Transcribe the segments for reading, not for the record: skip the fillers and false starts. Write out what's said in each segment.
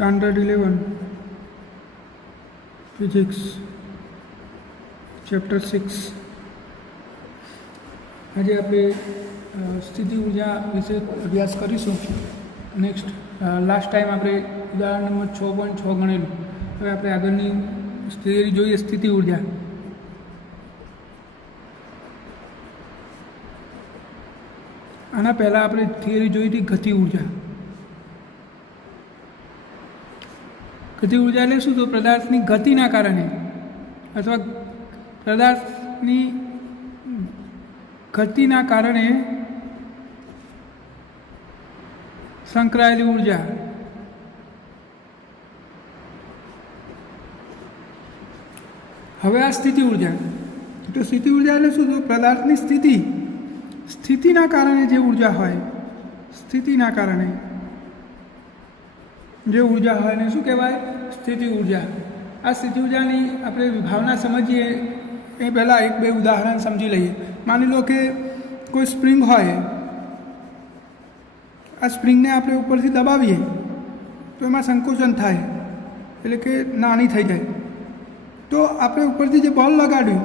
Standard 11 physics chapter 6 आज आप स्थिति ऊर्जा विषय अभ्यास करीशू। नेक्स्ट लास्ट टाइम आप उदाहरण नंबर 6.6 गणेलू। हवे आप आगळनी थियरी जोईए स्थिति ऊर्जा। आना पहला आप थियरी जोई थी गति ऊर्जा। गति ऊर्जा एटले शुं? तो पदार्थनी गतिना कारणे अथवा पदार्थनी गतिना कारणे संकळायेली ऊर्जा। हवे आ स्थिति ऊर्जा। तो स्थिति ऊर्जा एटले शुं? तो पदार्थनी स्थितिना कारणे जे ऊर्जा होय, स्थितिना कारणे जो ऊर्जा होय ने शुं कहेवाय? स्थिति ऊर्जा। आ स्थिति ऊर्जानी आपणे विभावना समझीए ए पहला एक बे उदाहरण समझी लईए। मानी लो कि कोई स्प्रिंग होय, आ स्प्रिंग ने आपणे उपरथी दबावीए तो एमां संकोचन थाय एटले के नानी थई जाय। तो आपणे उपरथी जे बल लगाड्युं,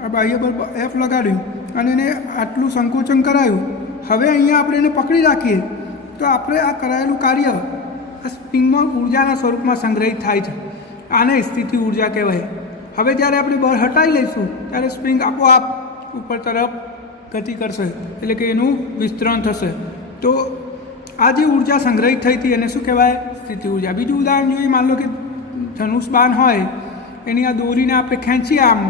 आ बाह्य बल एफ लगाड्युं अने एने आटલું संकोचन करायुं। हवे अहींया आपणे एने पकड़ी राखीए तो आपणे आ कराયેલું कार्य स्प्रिंग में ऊर्जा स्वरूप में संग्रहित थाय छे। आने स्थिति ऊर्जा कहेवाय। हवे ज्यारे आपणे बळ हटावी लईशुं त्यारे स्प्रिंग आपोआप ऊपर तरफ गति करशे एटले के एनुं विस्तरण थशे। तो आ जे ऊर्जा संग्रहित थई हती एने शुं कहेवाय? स्थिति ऊर्जा। बीजुं उदाहरण जोईए। मान लो कि धनुष बाण होय, एनी आ दोरीने आपणे खेंचीए, आम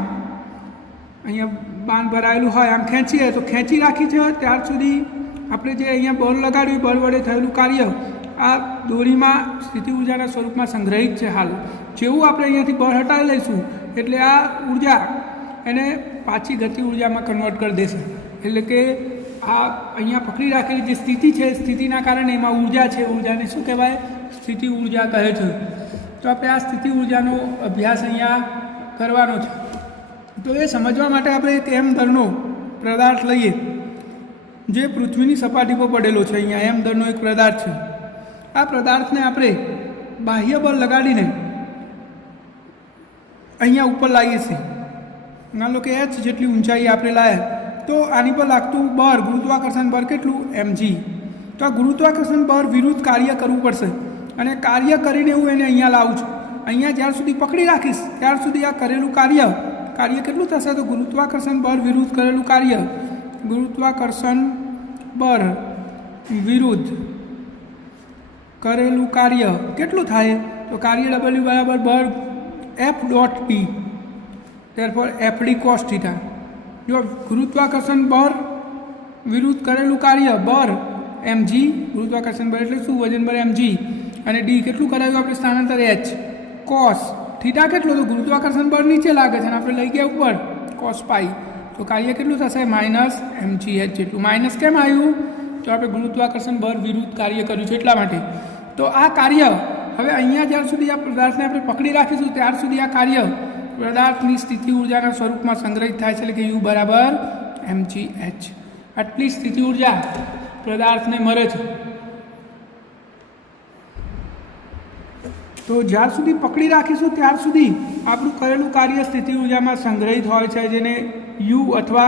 अहींया बाण भरायेલું होय, आम खेंचीए तो खेंची राखी छे त्यार सुधी आपणे जे अहींया बळ लगाड्युं, बळ वडे थयेલું कार्य आ दोरी में स्थिति ऊर्जा स्वरूप में संग्रहित है। हाल जेवुं आपणे अहींयाथी बळ हटावी लईशुं एटले आ ऊर्जा एने पाछी गति ऊर्जा में कन्वर्ट कर देशे। एटले के आ अहींया पकड़ी राखेली जे स्थिति है, स्थितिना कारणे एमां ऊर्जा है, ऊर्जाने शुं कहेवाय? स्थिति ऊर्जा कहे छे। तो आपणे आ स्थिति ऊर्जानो अभ्यास अहींया करवानो छे। तो ए समजवा माटे आपणे एक एम दरनो पदार्थ लईए जे पृथ्वीनी सपाटी पर पड़ेलो छे। अहींया एम दरनो एक पदार्थ छे। आ पदार्थ ने आपणे बाह्य बल लगाड़ीने अहींया ऊपर लावीए छीए। मान लो कि एच जेटली ऊंचाई आपणे लाया तो आनी पर लागतुं बळ, गुरुत्वाकर्षण बळ केटलुं? mg। तो आ गुरुत्वाकर्षण बळ विरुद्ध कार्य करवुं पड़शे अने कार्य करीने हूँ एने अहींया लावुं छुं। अहींया ज्यार सुधी पकड़ी राखीश त्यार सुधी आ करेलुं कार्य केटलुं थशे? तो गुरुत्वाकर्षण बळ विरुद्ध करेलुं कार्य, गुरुत्वाकर्षण बळ विरुद्ध करेलू कार्य केटलुं थाय? तो कार्य W बराबर बळ F dot T, therefore F D cos theta. जो गुरुत्वाकर्षण बळ विरुद्ध करेलू कार्य बळ mg, गुरुत्वाकर्षण बळ एटले शुं? वजन बळ mg अने डी केटलुं करायुं आपणे? स्थानांतर h कॉस थीटा केटलो? तो गुरुत्वाकर्षण बळ नीचे लागे छे अने आपणे लई गया ऊपर कॉस पाई। तो कार्य केटलुं थशे? Minus mgh जेटलुं। माइनस केम आव्युं? तो आपणे गुरुत्वाकर्षण बळ विरुद्ध कार्य कर्युं छे એટલા માટે। तो आ कार्य हवे अहींया ज्यार सुधी आ पदार्थने आपणे पकड़ी राखीशुं त्यार सुधी आ कार्य पदार्थनी स्थिति ऊर्जाना स्वरूपमां संग्रहित थाय छे, એટલે કે U बराबर mgh। आटली स्थिति ऊर्जा पदार्थने मळे छे। तो ज्यार सुधी पकड़ी राखीशुं त्यार सुधी आपणुं करेलुं कार्य स्थिति ऊर्जामां संग्रहित होय छे, जेने U अथवा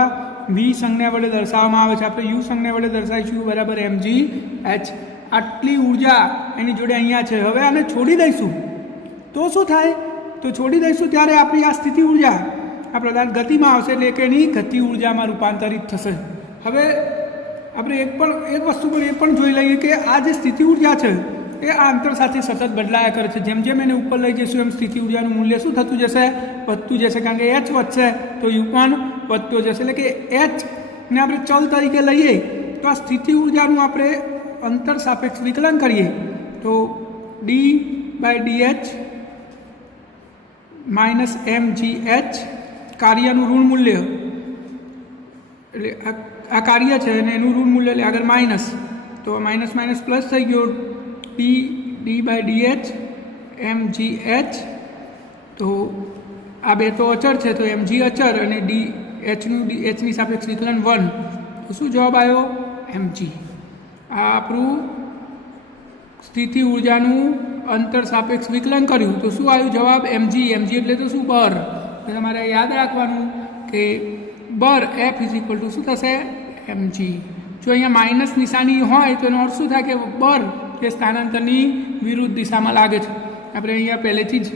V संज्ञा वडे दर्शाववामां आवे छे। आपणे U संज्ञा वडे दर्शावीशुं U बराबर mgh। आटली ऊर्जा एनी जोड़े अहींया छे। हवे आने छोड़ी दईशुं तो शुं थाय? तो छोड़ी दईशुं त्यारे आपणी आ स्थिति ऊर्जा आ पदार्थ गतिमां आवशे એટલે કે એની ગતિ ऊर्जामां रूपांतरित थशे। हवे आपणे एक वस्तु पर ए पण जोई लईए कि आ जे स्थिति ऊर्जा छे ए आ अंतर साथे सतत बदलाया करे छे। जेम जेम एने ऊपर लई जईशुं एम स्थिति ऊर्जानुं मूल्य शुं थतुं जशे? વધતું जशे। कारण के h વધશે तो u पण વધતો जशे। એટલે કે h ने आपणे चल तरीके लईए तो आ स्थिति ऊर्जानुं आपणे अंतर सापेक्ष विकलन करिए तो d by dh minus mgh कार्यनु ऋण मूल्य एटले आ कार्य है एनु ऋण मूल्य એટલે આગળ माइनस तो माइनस माइनस प्लस थई गयो d बाय dh mgh। तो आ बे तो अचर है तो mg अचर अने h नी सापेक्ष विकलन 1 तो शुं जवाब आव्यो? mg। आ आपणुं स्थिति ऊर्जानुं અંતર સાપેક્ષ વિકલન કર્યું તો શું આવ્યું જવાબ mg એટલે તો શું બર તમારે યાદ રાખવાનું કે બર F = શું થશે mg જો અહીંયા માઇનસ નિશાની હોય તો એનો અર્થ શું થાય કે બર એ સ્થાનાંતરની વિરુદ્ધ દિશામાં લાગે છે આપણે અહીંયા પહેલેથી જ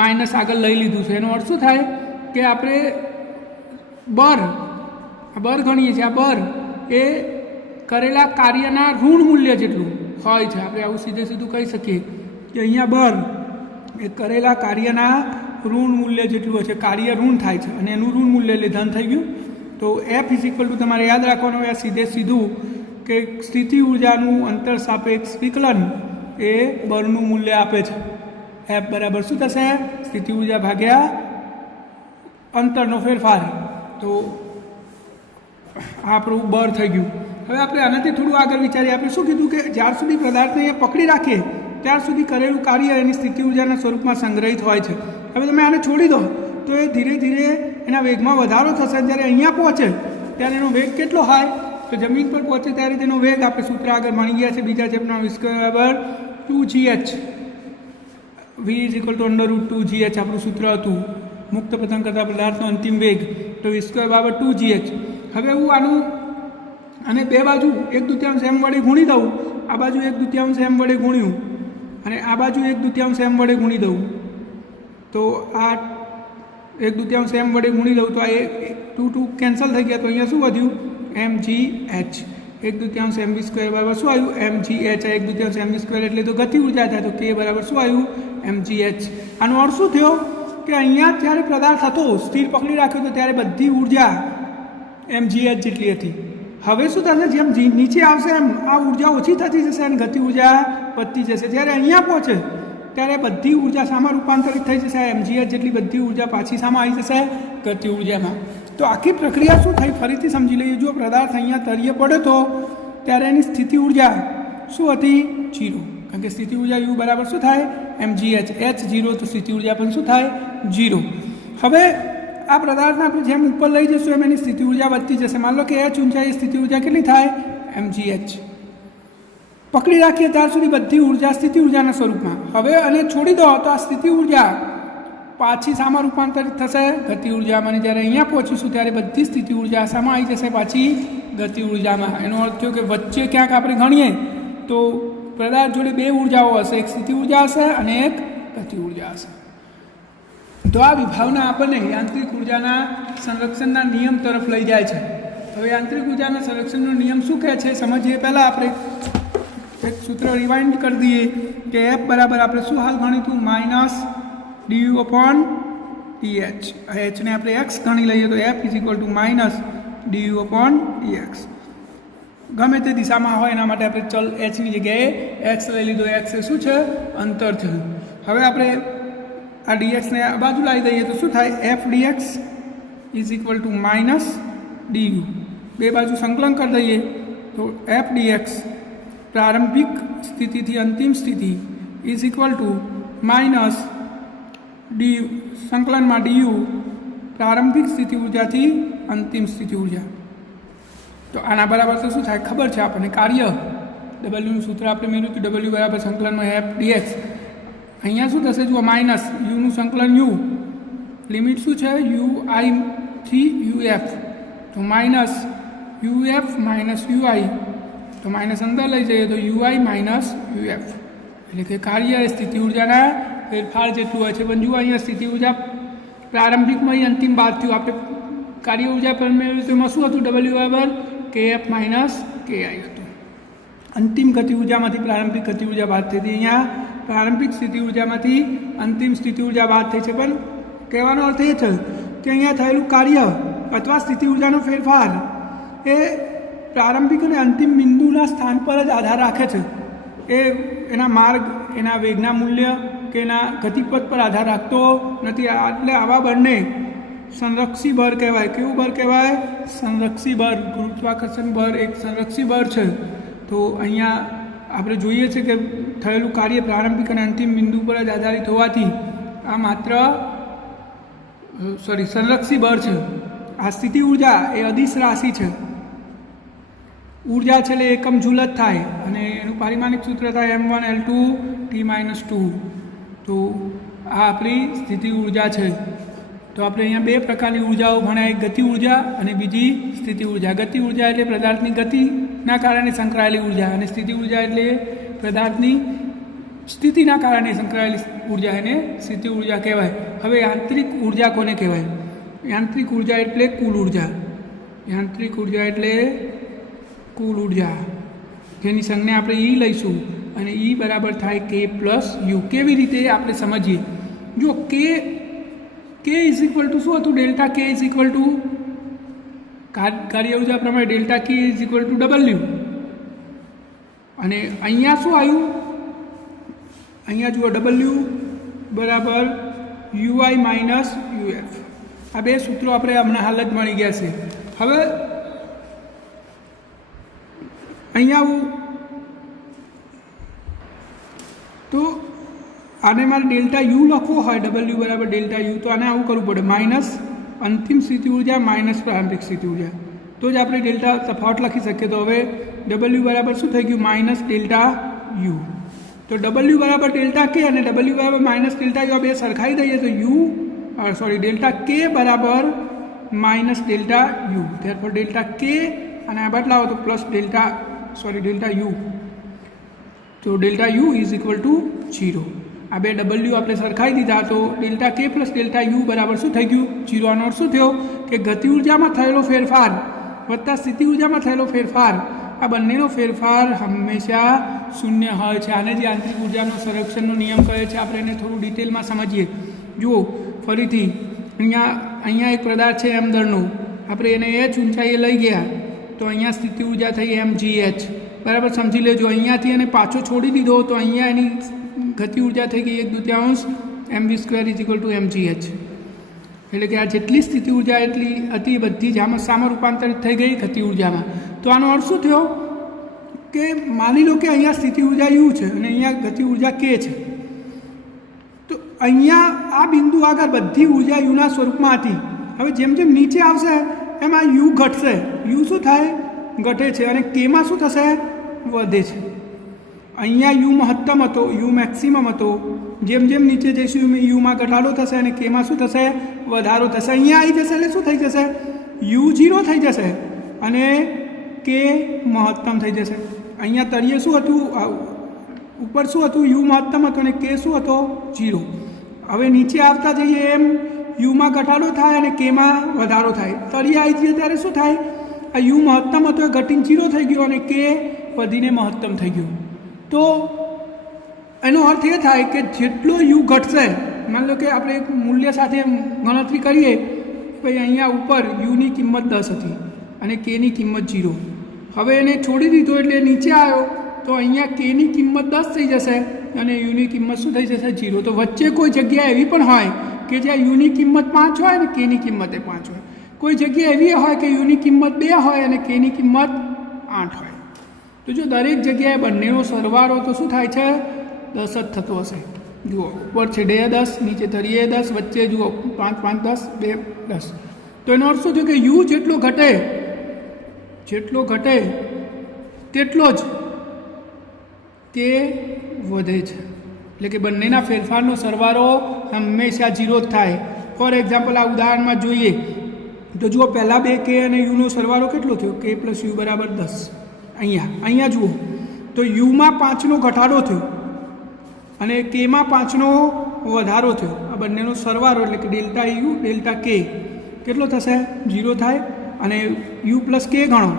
માઇનસ આગળ લઈ લીધું છે એનો અર્થ શું થાય કે આપણે બર ગણીએ છીએ આ બર એ કરેલા કાર્યના ઋણ મૂલ્ય જેટલું હોય છે આપણે આવું સીધું કહી શકીએ કે અહીંયા બર એ કરેલા કાર્યના ઋણ મૂલ્ય જેટલું હોય છે કાર્ય ઋણ થાય છે અને એનું ઋણ મૂલ્ય એટલે ધન થઈ ગયું તો F = તમારે યાદ રાખવાનું હોય સીધું કે સ્થિતિ ઉર્જાનું અંતર સાપેક્ષ વિકલન એ બળનું મૂલ્ય આપે છે F બરાબર શું થશે સ્થિતિ ઉર્જા ભાગ્યા અંતરનો ફેરફાર તો આ આપણું બર થઈ ગયું હવે આપણે આનાથી થોડું આગળ વિચારીએ આપણે શું કીધું કે જ્યાર સુધી પદાર્થને પકડી રાખીએ ત્યાર સુધી કરેલું કાર્ય એની સ્થિતિ ઉર્જાના સ્વરૂપમાં સંગ્રહિત હોય છે હવે તમે આને છોડી દો તો એ ધીરે ધીરે એના વેગમાં વધારો થશે જ્યારે અહીંયા પહોંચે ત્યારે એનો વેગ કેટલો હોય તો જમીન પર પહોંચે ત્યારે તેનો વેગ આપણે સૂત્ર આગળ ભણી ગયા છે બીજા ચેપ્ટરમાં v² = 2gh v = √2gh આપણું સૂત્ર હતું મુક્ત પતન કરતા પદાર્થનો અંતિમ વેગ તો v² = 2gh હવે હું આને બે બાજુ 1/2 m વડે ગુણી દઉં આ બાજુ 1/2 m વડે ગુણ્યું અને આ બાજુ 1/2 m વડે ગુણી દઉં તો આ 1/2 m વડે ગુણી દઉં તો આ 2 કેન્સલ થઈ ગયા તો અહીંયા શું વધ્યું mgh 1/2 mv² બરાબર શું આવ્યું mgh 1/2 mv² એટલે તો ગતિ ઉર્જા થાય તો k બરાબર શું આવ્યું mgh આનો અર્થ શું થયો કે અહીંયા જ્યારે પદાર્થ હતો સ્થિર પકડી રાખ્યો તો ત્યારે બધી ઉર્જા mgh જેટલી હતી હવે શું થશે જેમ નીચે આવશે એમ આ ઉર્જા ઓછી થતી જશે અને ગતિ ઉર્જા વધતી જશે જ્યારે અહીંયા પહોંચે ત્યારે બધી ઉર્જા શામાં રૂપાંતરિત થઈ જશે mgh જેટલી બધી ઉર્જા પાછી શામાં આવી જશે ગતિ ઉર્જામાં તો આખી પ્રક્રિયા શું થઈ ફરીથી સમજી લઈએ જો પદાર્થ અહીંયા તળિયે પડ્યો તો ત્યારે એની સ્થિતિ ઉર્જા શું હતી 0 કારણ કે સ્થિતિ ઉર્જા u બરાબર શું થાય mgh h 0 તો સ્થિતિ ઉર્જા પણ શું થાય 0 હવે આ પદાર્થને આપણે જેમ ઉપર લઈ જઈશું એમ એની સ્થિતિ ઉર્જા વધતી જશે માન લો કે h ઊંચાઈ સ્થિતિ ઉર્જા કેટલી થાય mgh પકડી રાખીએ ત્યાર સુધી બધી ઉર્જા સ્થિતિ ઉર્જાના સ્વરૂપમાં હવે અને છોડી દો તો આ સ્થિતિ ઉર્જા પાછી શામાં રૂપાંતરિત થશે ગતિ ઉર્જામાં જ્યારે અહીંયા પહોંચીશું ત્યારે બધી સ્થિતિ ઉર્જા શામાં આવી જશે પાછી ગતિ ઉર્જામાં એનો અર્થ થયો કે વચ્ચે ક્યાંક આપણે ગણીએ તો પદાર્થ જોડે બે ઉર્જાઓ હશે એક સ્થિતિ ઉર્જા હશે અને એક ગતિ ઉર્જા હશે તો આ વિભાવના આપણને યાંત્રિક ઉર્જાના સંરક્ષણના નિયમ તરફ લઈ જાય છે હવે યાંત્રિક ઉર્જાના સંરક્ષણનો નિયમ શું કહે છે સમજીએ પહેલાં આપણે એક સૂત્ર રિવાઇન્ડ કરી દઈએ કે F બરાબર આપણે શું હાલ ગણીતું -du/dh h ને આપણે x ગણી લઈએ તો F = -du/dx ગમે તે દિશામાં હોય એના માટે આપણે ચલ h ની જગ્યાએ x લઈ લીધો x એ શું છે અંતર છે હવે આપણે આ dx ને આ બાજુ લાવી દઈએ તો શું થાય f dx = -du બે બાજુ સંકલન કરી દઈએ તો f dx प्रारंभिक स्थिति थी अंतिम स्थिति = -du संकलन में du प्रारंभिक स्थिति ऊर्जा थी अंतिम स्थिति ऊर्जा तो आना बराबर तो शू थाय खबर है आपने कार्य W सूत्र आपने मेळव्युं कि W बराबर संकलन में f dx अहींया शू थशे जो माइनस u નું संकलन u लिमिट शू है ui थी uf तो -uf -ui तो माइनस अंदर लई जाइए तो ui -uf એટલે કે કાર્ય સ્થિતિ ઉર્જાના ફેરફાર જેટલું હોય છે પણ જુઓ અહીંયા સ્થિતિ ઉર્જા પ્રારંભિકમાં અંતિમ બાદ થયું આપણે કાર્ય ઉર્જા પર મેળવ્યું તો એમાં શું હતું W બરાબર kf - ki હતું અંતિમ ગતિ ઉર્જામાંથી પ્રારંભિક ગતિ ઉર્જા બાદ થઈ હતી અહીંયા પ્રારંભિક સ્થિતિ ઉર્જામાંથી અંતિમ સ્થિતિ ઉર્જા બાદ થઈ છે પણ કહેવાનો અર્થ એ છે કે અહીંયા થયેલું કાર્ય અથવા સ્થિતિ ઉર્જાનો ફેરફાર એ प्रारंभिक और अंतिम बिंदुना स्थान पर ज आधार राखे छे एना मार्ग एना वेगना मूल्य के एना गतिपथ पर आधार राखतो नथी એટલે આવા બળને સંરક્ષી બળ કહેવાય કેવું બળ કહેવાય સંરક્ષી બળ ગુરુત્વાકર્ષણ બળ એક સંરક્ષી બળ છે તો અહીંયા આપણે જોઈએ છે કે થયેલું કાર્ય પ્રારંભિક અને અંતિમ બિંદુ પર જ આધારિત હોવાથી આ માત્ર સંરક્ષી બળ છે આ સ્થિતિ ઉર્જા એ અદિશ રાશિ છે ઊર્જા છે એટલે એકમ જૂલ જ થાય અને એનું પારિમાણિક સૂત્ર થાય m1L2T-2. તો આ આપણી સ્થિતિ ઊર્જા છે. તો આપણે અહીંયા બે પ્રકારની ઊર્જાઓ ભણ્યા, એક ગતિ ઊર્જા અને બીજી સ્થિતિ ઊર્જા. ગતિ ઊર્જા એટલે પદાર્થની ગતિના કારણે સંકળાયેલી ઊર્જા અને સ્થિતિ ઊર્જા એટલે પદાર્થની સ્થિતિના કારણે સંકળાયેલી ઊર્જા, એને સ્થિતિ ઊર્જા કહેવાય. હવે યાંત્રિક ઊર્જા કોને કહેવાય? યાંત્રિક ઊર્જા એટલે કુલ ઊર્જા. યાંત્રિક ઊર્જા એટલે કુલ ઊર્જા, જેની સંજ્ઞા આપણે E લઈશું અને E બરાબર થાય K+U. કેવી રીતે આપણે સમજીએ? જો K ઇઝ ઇક્વલ ટુ શું હતું? Delta K is equal two કાર્ય ઊર્જા પ્રમાણે delta K is equal two W. અને અહીંયા શું આવ્યું? અહીંયા જુઓ W બરાબર UI માઇનસ UF. આ બે સૂત્રો આપણે હમણાં હાલ જ મળી ગયા છે. હવે અહીંયા આવું તો આને મારે ડેલ્ટા યુ લખવો હોય, W બરાબર ડેલ્ટા યુ, તો આને આવું કરવું પડે, માઇનસ અંતિમ સ્થિતિ ઊર્જા માઇનસ પ્રારંભિક સ્થિતિ ઊર્જા, તો જ આપણે ડેલ્ટા તફાવત લખી શકીએ. તો હવે W બરાબર શું થઈ ગયું? Minus delta you. તો W બરાબર ડેલ્ટા કે અને W બરાબર માઇનસ ડેલ્ટા યુ, આ બે સરખાઈ દઈએ તો ડેલ્ટા કે બરાબર માઇનસ ડેલ્ટા યુ. ત્યારપર ડેલ્ટા કે અને આ બદલાવો તો પ્લસ ડેલ્ટા યુ. તો delta you is equal two 0. આ બે W આપણે સરખાઈ દીધા તો ડેલ્ટા કે પ્લસ ડેલ્ટા યુ બરાબર શું થઈ ગયું? 0. આનો અર્થ શું થયો કે ગતિ ઊર્જામાં થયેલો ફેરફાર વત્તા સ્થિતિ ઊર્જામાં થયેલો ફેરફાર, આ બંનેનો ફેરફાર હંમેશા શૂન્ય હોય છે. આને જ યાંત્રિક ઊર્જાનો સંરક્ષણનો નિયમ કહે છે. આપણે એને થોડું ડિટેલમાં સમજીએ. જુઓ ફરીથી, અહીંયા એક પદાર્થ છે m દળનો, આપણે એને h ઊંચાઈએ લઈ ગયા તો અહીંયા સ્થિતિ ઊર્જા થઈ mgh. બરાબર સમજી લેજો. અહીંયાથી એને પાછો છોડી દીધો તો અહીંયા એની ગતિ ઊર્જા થઈ ગઈ 1/2 mv² is equal two mgh. એટલે કે આ જેટલી સ્થિતિ ઊર્જા એટલી હતી બધી જ આમાં સામે રૂપાંતરિત થઈ ગઈ ગતિ ઊર્જામાં. તો આનો અર્થ શું થયો કે માની લો કે અહીંયા સ્થિતિ ઊર્જા યુ છે અને અહીંયા ગતિ ઊર્જા કે છે. તો અહીંયા આ બિંદુ આગળ બધી ઊર્જા યુના સ્વરૂપમાં હતી. હવે જેમ જેમ નીચે આવશે એમ આ યુ ઘટશે. યુ શું થાય? ઘટે છે. અને કેમાં શું થશે? વધે છે. અહીંયા યુ મહત્તમ હતો, યુ મેક્સિમમ હતો. જેમ જેમ નીચે જઈશું યુમાં ઘટાડો થશે અને કેમાં શું થશે? વધારો થશે. અહીંયા આવી જશે એટલે શું થઈ જશે? યુ 0 થઈ જશે અને કે મહત્તમ થઈ જશે. અહીંયા તળિયે શું હતું? ઉપર શું હતું? યુ મહત્તમ હતો અને કે શું હતો? 0. હવે નીચે આવતા જઈએ એમ યુમાં ઘટાડો થાય અને કેમાં વધારો થાય. તળિયે આવી જઈએ ત્યારે શું થાય? આ યુ મહત્તમ હતો એ ઘટીને 0 થઈ ગયો અને કે વધીને મહત્તમ થઈ ગયું. તો એનો અર્થ એ થાય કે જેટલો યુ ઘટશે, માની લો કે આપણે એક મૂલ્ય સાથે ગણતરી કરીએ, ભાઈ અહીંયા ઉપર યુની કિંમત 10 હતી અને કેની કિંમત 0. હવે એને છોડી દીધો એટલે નીચે આવ્યો તો અહીંયા કેની કિંમત 10 થઈ જશે અને યુની કિંમત શું થઈ જશે? 0. તો વચ્ચે કોઈ જગ્યા એવી પણ હોય કે જ્યાં યુની કિંમત 5 હોય અને કેની કિંમત 5 હોય. કોઈ જગ્યા એવી હોય કે યુની કિંમત 2 હોય અને કેની કિંમત 8 હોય. તો જો દરેક જગ્યાએ બંનેનો સરવાળો તો શું થાય છે? 10 જ થતો હશે. જુઓ ઉપર છેડે 10, નીચે તળિયે 10, વચ્ચે જુઓ 5 5 10 2 10. તો એનો અર્થ શું થયો કે યુ જેટલો ઘટે તેટલો જ તે વધે છે. એટલે કે બંનેના ફેરફારનો સરવાળો હંમેશા 0 જ થાય. ફોર એક્ઝામ્પલ આ ઉદાહરણમાં જોઈએ તો જુઓ પહેલાં બે કે અને યુનો સરવાળો કેટલો થયો? કે પ્લસ યુ બરાબર 10. અહીંયા જુઓ તો યુમાં 5નો ઘટાડો થયો અને કેમાં 5નો વધારો થયો. આ બંનેનો સરવાળો એટલે કે ડેલ્ટા યુ ડેલ્ટા કે કેટલો થશે? 0 થાય. અને યુ પ્લસ કે ગણો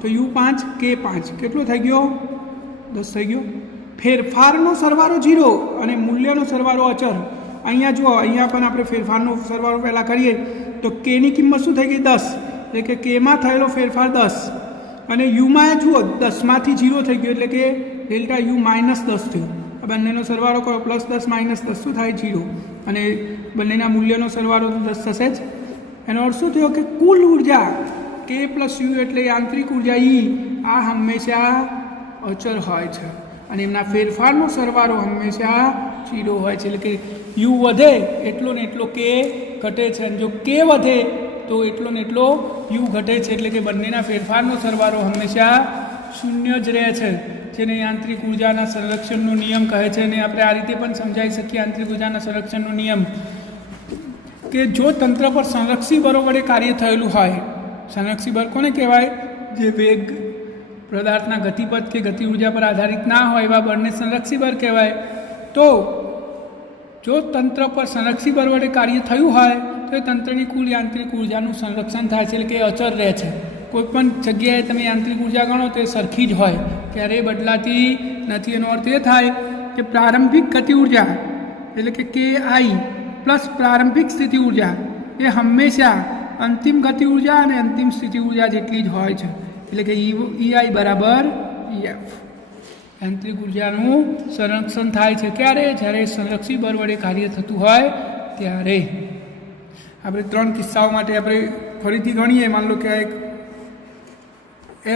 તો યુ 5 કે 5 કેટલો થઈ ગયો? 10 થઈ ગયો. ફેરફારનો સરવાળો 0 અને મૂલ્યનો સરવાળો અચળ. અહીંયા જુઓ, અહીંયા પણ આપણે ફેરફારનો સરવાળો પહેલાં કરીએ તો કેની કિંમત શું થઈ ગઈ? 10. એટલે કે કેમાં થયેલો ફેરફાર 10 અને યુમાં જુઓ 10માંથી 0 થઈ ગયો એટલે કે ડેલ્ટા યુ -10 થયો. આ બંનેનો સરવાળો કરો, +10 -10 શું થાય? 0. અને બંનેના મૂલ્યનો સરવાળો તો 10 થશે જ. એનો અર્થ શું થયો કે કુલ ઊર્જા કે પ્લસ યુ એટલે યાંત્રિક ઊર્જા E આ હંમેશા અચળ હોય છે અને એમના ફેરફારનો સરવાળો હંમેશા 0 હોય છે. એટલે કે યુ વધે એટલો ને એટલો કે ઘટે છે અને જો કે વધે તો એટલો ને એટલો યુ ઘટે છે. એટલે કે બંનેના ફેરફારનો સરવાળો હંમેશા શૂન્ય જ રહે છે, જેને યાંત્રિક ઉર્જાના સંરક્ષણનો નિયમ કહે છે. અને આપણે આ રીતે પણ સમજાવી શકીએ યાંત્રિક ઉર્જાના સંરક્ષણનો નિયમ કે જો તંત્ર પર સંરક્ષી બળો વડે કાર્ય થયેલું હોય, સંરક્ષી બળ કોને કહેવાય? જે વેગ પદાર્થના ગતિપથ કે ગતિ ઉર્જા પર આધારિત ના હોય એવા બળને સંરક્ષી બળ કહેવાય. તો જો તંત્ર પર સંરક્ષી બળ વડે કાર્ય થયું હોય તો એ તંત્રની કુલ યાંત્રિક ઉર્જાનું સંરક્ષણ થાય છે, એટલે કે અચર રહે છે. કોઈપણ જગ્યાએ તમે યાંત્રિક ઉર્જા ગણો તો એ સરખી જ હોય, ક્યારેય બદલાતી નથી. એનો અર્થ એ થાય કે પ્રારંભિક ગતિ ઉર્જા એટલે કે KI પ્લસ પ્રારંભિક સ્થિતિ ઉર્જા એ હંમેશા અંતિમ ગતિ ઉર્જા અને અંતિમ સ્થિતિ ઉર્જા જેટલી જ હોય છે. એટલે કે EI બરાબર EF. યાંત્રિક ઉર્જાનું સંરક્ષણ થાય છે ક્યારે? જ્યારે સંરક્ષી બળ વડે કાર્ય થતું હોય ત્યારે. આપણે 3 કિસ્સાઓ માટે આપણે ફરીથી ગણીએ. માન લો કે આ એક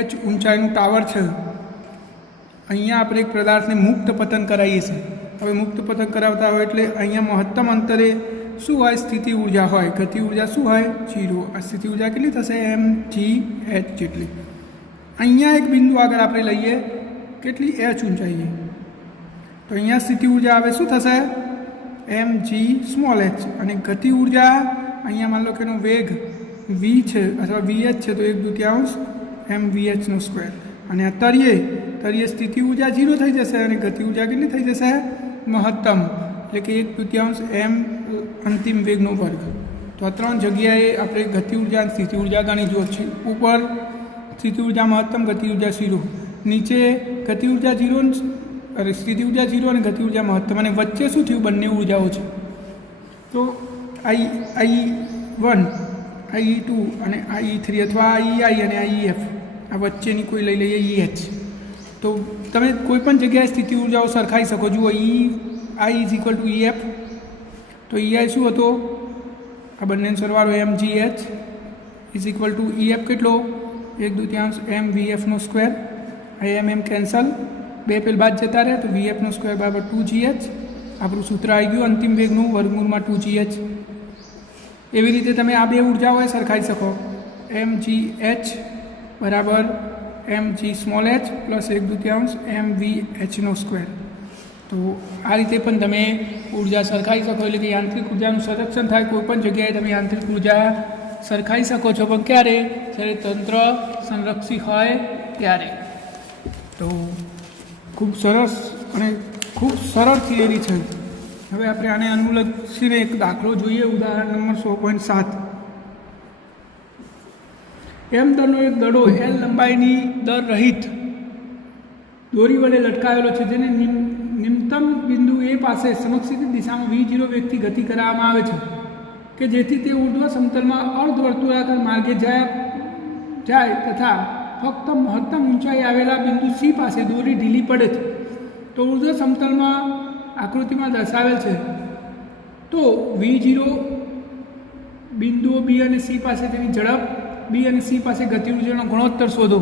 H ઊંચાઈનું ટાવર છે. અહીંયા આપણે એક પદાર્થને મુક્ત પતન કરાવીએ છીએ. હવે મુક્ત પતન કરાવતા હોય એટલે અહીંયા મહત્તમ અંતરે શું હોય? સ્થિતિ ઉર્જા હોય. ગતિ ઉર્જા શું હોય? 0. આ સ્થિતિ ઉર્જા કેટલી થશે? mgh જેટલી. અહીંયા એક બિંદુ આગળ આપણે લઈએ, કેટલી? h ઊંચાઈએ. તો અહીંયા સ્થિતિ ઉર્જા આવે શું થશે? mg small h. અને ગતિ ઉર્જા અહીંયા માન લો કે એનો વેગ v છે અથવા vh છે, તો 1/2 mvh². અને આ તળિયે સ્થિતિ ઉર્જા 0 થઈ જશે અને ગતિ ઉર્જા કેટલી થઈ જશે? મહત્તમ, એટલે કે 1/2 m અંતિમ વેગનો વર્ગ. તો આ 3 જગ્યાએ આપણે ગતિ ઉર્જા અને સ્થિતિ ઉર્જા ગણી જો છે. ઉપર સ્થિતિ ઉર્જા મહત્તમ, ગતિ ઉર્જા 0. નીચે ગતિ ઉર્જા 0 અરે સ્થિતિ ઉર્જા 0 અને ગતિ ઉર્જા મહત્તમ. અને વચ્ચે શું થયું? બંને ઉર્જાઓ છે. તો I1 IE2 અને IE3 અથવા IEI અને IEF, આ વચ્ચેની કોઈ લઈ લઈએ EH. તો તમે કોઈ પણ જગ્યાએ સ્થિતિ ઉર્જાઓ સરખાઈ શકો. જુઓ I = EF. તો EI શું હતો? આ બંનેનો સરવાળો mgh = EF કેટલો? 1/2 mvf². આ mm કેન્સલ, 2 પેલ બાદ જતા રહે, તો vf² બરાબર 2gh. આપણું સૂત્ર આવી ગયું અંતિમ વેગનું વર્ગમૂળમાં 2gh. એવી રીતે તમે આ બે ઉર્જાઓએ સરખાઈ શકો. mgh બરાબર mg small h plus 1/2 mvh². તો આ રીતે પણ તમે ઉર્જા સરખાઈ શકો. એટલે કે યાંત્રિક ઉર્જાનું સંરક્ષણ થાય. કોઈપણ જગ્યાએ તમે યાંત્રિક ઉર્જા સરખાઈ શકો છો, પણ ક્યારે? જ્યારે તંત્ર સંરક્ષી હોય ત્યારે. તો ખૂબ સરસ અને ખૂબ સરળ થિયરી છે. હવે આપણે આને અનુલક્ષીને એક દાખલો જોઈએ. ઉદાહરણ નંબર 100.7. m દરનો એક દડો L લંબાઈની દર રહિત દોરી વડે લટકાવેલો છે, જેને નિમ્નતમ બિંદુ A પાસે સમક્ષિત દિશામાં v0 વેગથી ગતિ કરવામાં આવે છે કે જેથી તે ઉર્ધ્વ સમતલમાં અર્ધવર્તુળાકાર માર્ગે જાય તથા ફક્ત મહત્તમ ઊંચાઈ આવેલા બિંદુ C પાસે દોરી ઢીલી પડે છે. તો ઉર્ધ્વ સમતલમાં આકૃતિમાં દર્શાવેલ છે. તો v0 બિંદુઓ B અને C પાસે તેની ઝડપ, B અને C પાસે ગતિ ઉર્જાનો ગુણોત્તર શોધો.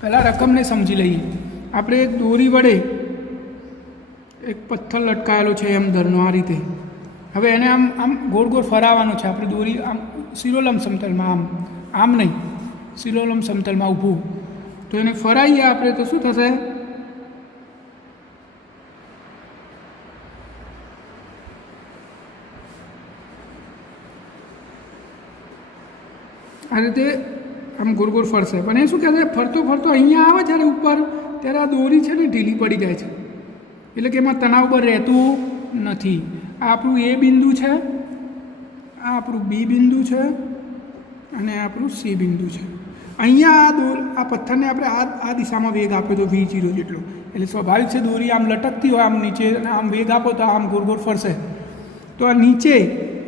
પહેલાં રકમને સમજી લઈએ. આપણે એક દોરી વડે એક પથ્થર લટકાયેલો છે m દરનો આ રીતે. હવે એને આમ ગોળ ગોળ ફરાવવાનો છે. આપણે દોરી આમ શિરોલંબ સમતલમાં, આમ નહીં, શિરોલંબ સમતલમાં ઊભું. તો એને ફરાઈએ આપણે તો શું થશે? આ રીતે આમ ગોળ ગોળ ફરશે. પણ એ શું કહેશે? ફરતો ફરતો અહીંયા આવે જ્યારે ઉપર, ત્યારે આ દોરી છે ને ઢીલી પડી જાય છે. એટલે કે એમાં તણાવ બળ રહેતું નથી. આ આપણું A બિંદુ છે, આ આપણું B બિંદુ છે અને આ આપણું C બિંદુ છે. અહીંયા આ પથ્થરને આપણે આ દિશામાં વેગ આપ્યો તો v0 જેટલો. એટલે સ્વાભાવિક છે દોરી આમ લટકતી હોય આમ નીચે, અને આમ વેગ આપો તો આમ ગોળ ગોળ ફરશે. તો આ નીચે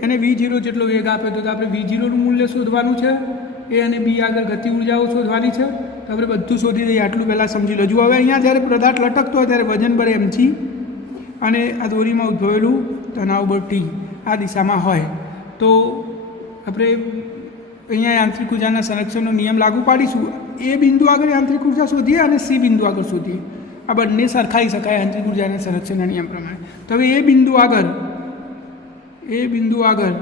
એને v0 જેટલો વેગ આપ્યો તો આપણે v0નું મૂલ્ય શોધવાનું છે. A અને B આગળ ગતિ ઉર્જાઓ શોધવાની છે. તો આપણે બધું શોધી દઈએ. આટલું પહેલાં સમજી લો. જુઓ, હવે અહીંયા જ્યારે પદાર્થ લટકતો હોય ત્યારે વજન બળ mg અને આ દોરીમાં ઉદ્ભવેલું તણાવ બળ T આ દિશામાં હોય. તો આપણે અહીંયા યાંત્રિક ઉર્જાના સંરક્ષણનો નિયમ લાગુ પાડીશું. A બિંદુ આગળ યાંત્રિક ઉર્જા શોધીએ અને C બિંદુ આગળ શોધીએ. આ બંને સરખાઈ શકાય યાંત્રિક ઉર્જાના સંરક્ષણના નિયમ પ્રમાણે. તો હવે A બિંદુ આગળ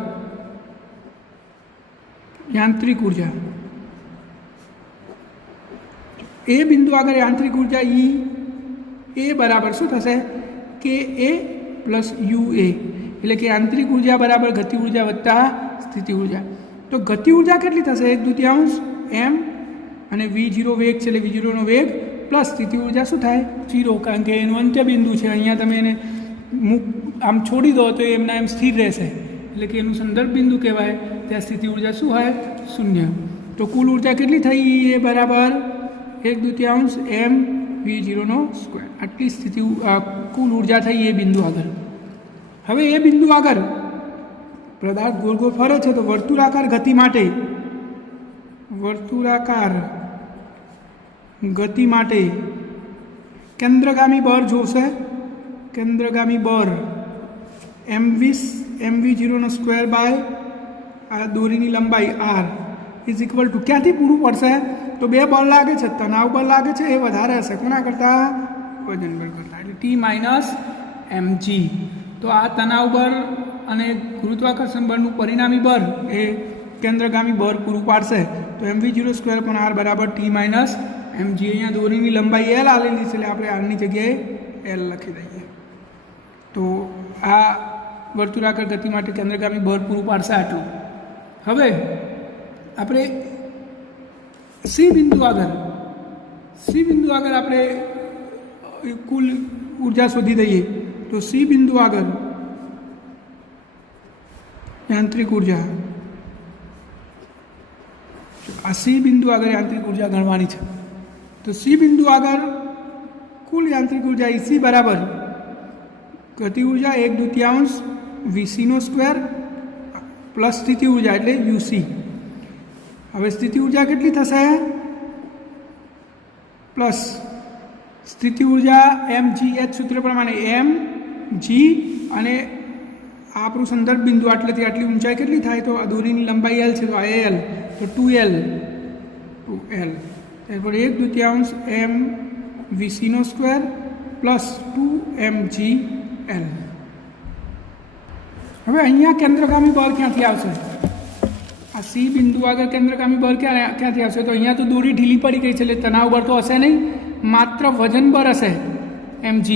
યાંત્રિક ઉર્જા એ બિંદુ આગળ યાંત્રિક ઉર્જા E એ બરાબર શું થશે કે એ પ્લસ યુ એ, એટલે કે યાંત્રિક ઉર્જા બરાબર ગતિ ઉર્જા વત્તા સ્થિતિ ઉર્જા. તો ગતિ ઉર્જા કેટલી થશે? 1/2 એમ અને V0 વેગ છે એટલે V0નો વેગ પ્લસ સ્થિતિ ઉર્જા શું થાય 0, કારણ કે એનું અંત્ય બિંદુ છે. અહીંયા તમે એને આમ છોડી દો તો એમના એમ સ્થિર રહેશે, એટલે કે એનું સંદર્ભ બિંદુ કહેવાય. ત્યાં સ્થિતિ ઉર્જા શું હોય? 0. તો કુલ ઉર્જા કેટલી થઈ? એ બરાબર 1/2 એમ V0નો સ્ક્વેર. આટલી સ્થિતિ કુલ ઉર્જા થઈ એ બિંદુ આગળ. હવે એ બિંદુ આગળ પદાર્થ ગોળ ગોળ ફરે છે, તો વર્તુળાકાર ગતિ માટે કેન્દ્રગામી બળ જોશે. કેન્દ્રગામી બળ mv0નો સ્ક્વેર બાય આ દોરીની લંબાઈ r ઇઝ ઇક્વલ ટુ ક્યાંથી પૂરું પડશે? તો બે બળ લાગે છે, તણાવ બળ લાગે છે, એ વધારે હશે કોના કરતાં? વજન બળ કરતાં, એટલે T માઇનસ mg. તો આ તણાવ બળ અને ગુરુત્વાકર્ષણ બળનું પરિણામી બળ એ કેન્દ્રગામી બળ પૂરું પાડશે. તો mv0 સ્ક્વેર પણ r બરાબર T માઇનસ mg. અહીંયા દોરીની લંબાઈ L આલેલી છે એટલે આપણે આરની જગ્યાએ L લખી દઈએ. તો આ વર્તુળાકાર ગતિ માટે કેન્દ્રગામી બળ પૂરું પાડશે આટલું. હવે આપણે સી બિંદુ આગળ આપણે કુલ ઉર્જા શોધી દઈએ. તો સી બિંદુ આગળ યાંત્રિક ઉર્જા, આ સી બિંદુ આગળ યાંત્રિક ઉર્જા ગણવાની છે. તો સી બિંદુ આગળ કુલ યાંત્રિક ઉર્જા EC બરાબર ગતિ ઉર્જા 1/2 VCનો સ્ક્વેર પ્લસ સ્થિતિ ઉર્જા એટલે UC. હવે સ્થિતિ ઉર્જા કેટલી થશે? પ્લસ સ્થિતિ ઉર્જા mgh સૂત્ર પ્રમાણે mg અને આપણું સંદર્ભ બિંદુ આટલેથી આટલી ઊંચાઈ કેટલી થાય? તો દોરીની લંબાઈ L છે, તો આ L, તો 2L. ત્યારપર 1/2 એમ VCનો સ્ક્વેર પ્લસ 2mgL. હવે અહીંયા કેન્દ્રગામી બળ ક્યાંથી આવશે? આ સી બિંદુ આગળ કેન્દ્રગામી બળ ક્યાંથી આવશે? તો અહીંયા તો દોરી ઢીલી પડી ગઈ છે એટલે તણાવ બળ તો હશે નહીં, માત્ર વજન બળ હશે mg,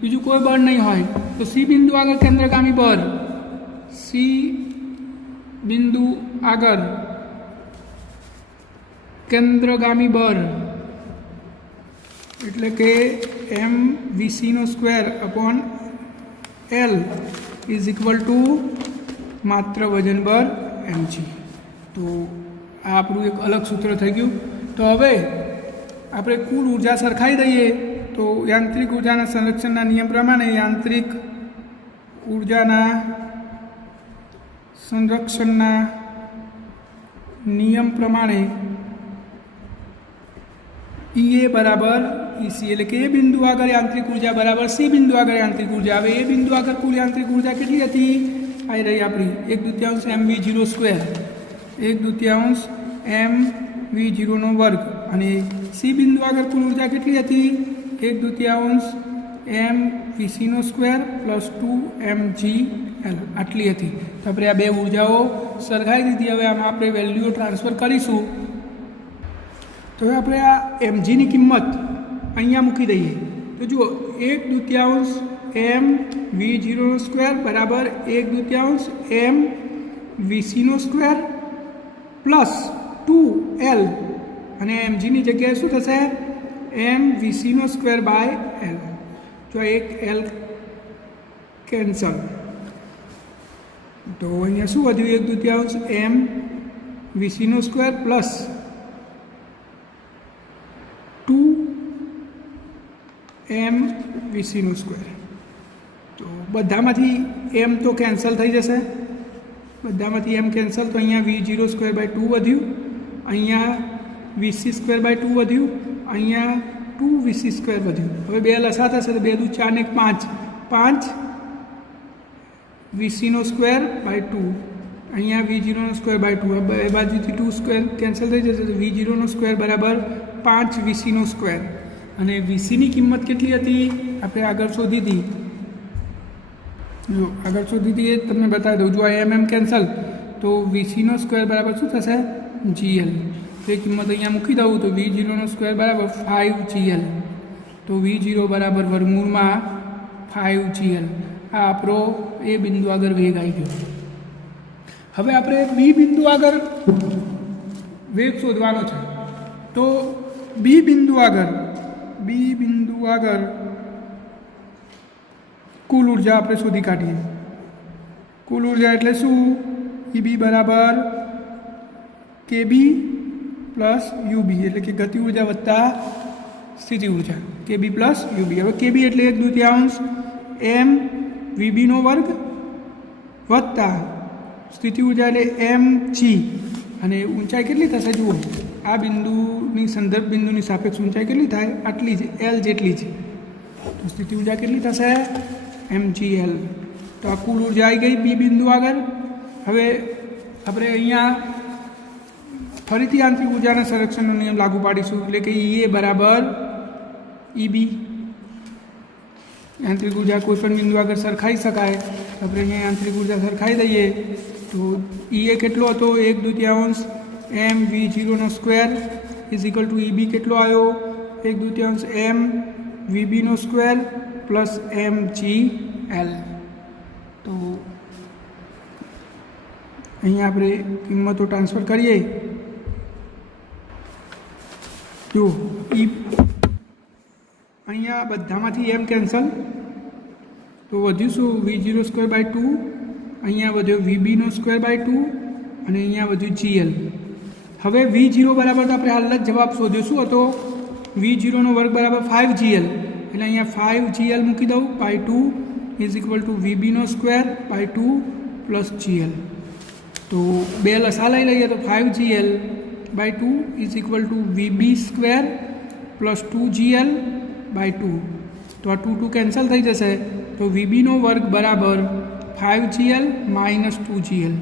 બીજું કોઈ બળ નહીં હોય. તો સી બિંદુ આગળ કેન્દ્રગામી બળ, સી બિંદુ આગળ કેન્દ્રગામી બળ એટલે કે mvcનો square upon L is equal to માત્ર વજન બળ mg. તો આ આપણું એક અલગ સૂત્ર થઈ ગયું. તો હવે આપણે કુલ ઉર્જા સરખાઈ દઈએ. તો યાંત્રિક ઉર્જાના સંરક્ષણના નિયમ પ્રમાણે યાંત્રિક ઉર્જાના સંરક્ષણના નિયમ પ્રમાણે EA બરાબર EC, એટલે કે એ બિંદુ આગળ યાંત્રિક ઉર્જા બરાબર સી બિંદુ આગળ યાંત્રિક ઉર્જા. હવે એ બિંદુ આગળ કુલ યાંત્રિક ઉર્જા કેટલી હતી? આવી રહી આપણી 1/2 mv0 સ્ક્વેર, 1/2 mv0નો વર્ગ. અને સી બિંદુ આગળ કુલ ઉર્જા કેટલી હતી? 1/2 mvcનો સ્ક્વેર પ્લસ 2mgL આટલી હતી. તો આપણે આ બે ઉર્જાઓ સરખાઈ દીધી. હવે આમાં આપણે વેલ્યુઓ ટ્રાન્સફર કરીશું. તો હવે આપણે આ mgની કિંમત અહીંયા મૂકી દઈએ. તો જુઓ 1/2 mv0નો સ્ક્વેર બરાબર 1/2 mvcનો સ્ક્વેર પ્લસ 2L અને mgની જગ્યાએ શું થશે? mvcનો સ્ક્વેર બાય L. જો એક L કેન્સલ, તો અહીંયા શું વધ્યું? 1/2 mvcનો સ્ક્વેર પ્લસ 2mvcનો સ્ક્વેર. તો બધામાંથી m તો કેન્સલ થઈ જશે, બધામાંથી m કેન્સલ. તો અહીંયા v0 સ્ક્વેર બાય 2 વધ્યું, અહીંયા vc સ્ક્વેર બાય 2 વધ્યું, અહીંયા 2vc સ્ક્વેર વધ્યું. હવે બે લસા થશે તો 2 × 4 ને 5 vcનો સ્ક્વેર બાય 2, અહીંયા v0નો સ્ક્વેર બાય 2. બે બાજુથી 2 સ્ક્વેર કેન્સલ થઈ જશે તો v0નો સ્ક્વેર બરાબર 5vcનો સ્ક્વેર. અને vcની કિંમત કેટલી હતી? આપણે આગળ શોધી હતી. જો આગળ શોધી હતી એ તમને બતાવી દઉં. જો આ mm કેન્સલ તો vcનો સ્ક્વેર બરાબર શું થશે? gl. એ કિંમત અહીંયા મૂકી દઉં તો V0 સ્ક્વેર બરાબર 5GL, તો V0 બરાબર વર્ગમૂળમાં 5GL. આ આપણો એ બિંદુ આગળ વેગ આવી ગયો. હવે આપણે બી બિંદુ આગળ વેગ શોધવાનો છે. તો બી બિંદુ આગળ કુલ ઉર્જા આપણે શોધી કાઢીએ. કુલ ઉર્જા એટલે શું? ઈબી બરાબર કેબી પ્લસ યુબી, એટલે કે ગતિ ઉર્જા વત્તા સ્થિતિ ઉર્જા, કેબી પ્લસ યુબી. હવે કેબી એટલે 1/2 એમ વીબીનો વર્ગ વત્તા સ્થિતિ ઉર્જા એટલે એમ જી, અને ઊંચાઈ કેટલી થશે જુઓ, આ બિંદુની સંદર્ભ બિંદુની સાપેક્ષ ઊંચાઈ કેટલી થાય? આટલી જ, એલ જેટલી છે. તો સ્થિતિ ઉર્જા કેટલી થશે? mgl. તો આ કુલ ઉર્જા આવી ગઈ બી બિંદુ આગળ. હવે આપણે અહીંયા ફરીથી આંતરિક ઉર્જાના સંરક્ષણનો નિયમ લાગુ પાડીશું, એટલે કે ઈએ બરાબર ઈબી. આંતરિક ઉર્જા કોઈ પણ બિંદુ આગળ સરખાઈ શકાય. આપણે અહીંયા આંતરિક ઉર્જા સરખાઈ દઈએ તો ઈએ કેટલો હતો? 1/2 એમ V0 square is equal two EB કેટલો આવ્યો? 1/2 એમ વીબીનો સ્ક્વેર પ્લસ mgl. તો અહીંયા આપણે કિંમતો ટ્રાન્સફર કરીએ. જો અહીંયા બધામાંથી એમ કેન્સલ, તો વધ્યું શું? V0 સ્ક્વેર બાય 2, અહીંયા વધ્યો વીબીનો સ્ક્વેર બાય 2, અને અહીંયા વધ્યું GL. હવે V0 બરાબર તો આપણે હાલ જ જવાબ શોધ્યો. શું હતો? V0 વર્ગ બરાબર 5GL, એટલે અહીંયા 5GL મૂકી દઉં બાય 2 ઇઝ ઇક્વલ ટુ વીબીનો સ્ક્વેર બાય 2 પ્લસ GL. તો બે લસા લઈ લઈએ તો 5GL by 2 is equal to VB square plus 2GL by 2. તો આ 2 કેન્સલ થઈ જશે. તો વીબીનો વર્ગ બરાબર 5GL minus 2GL,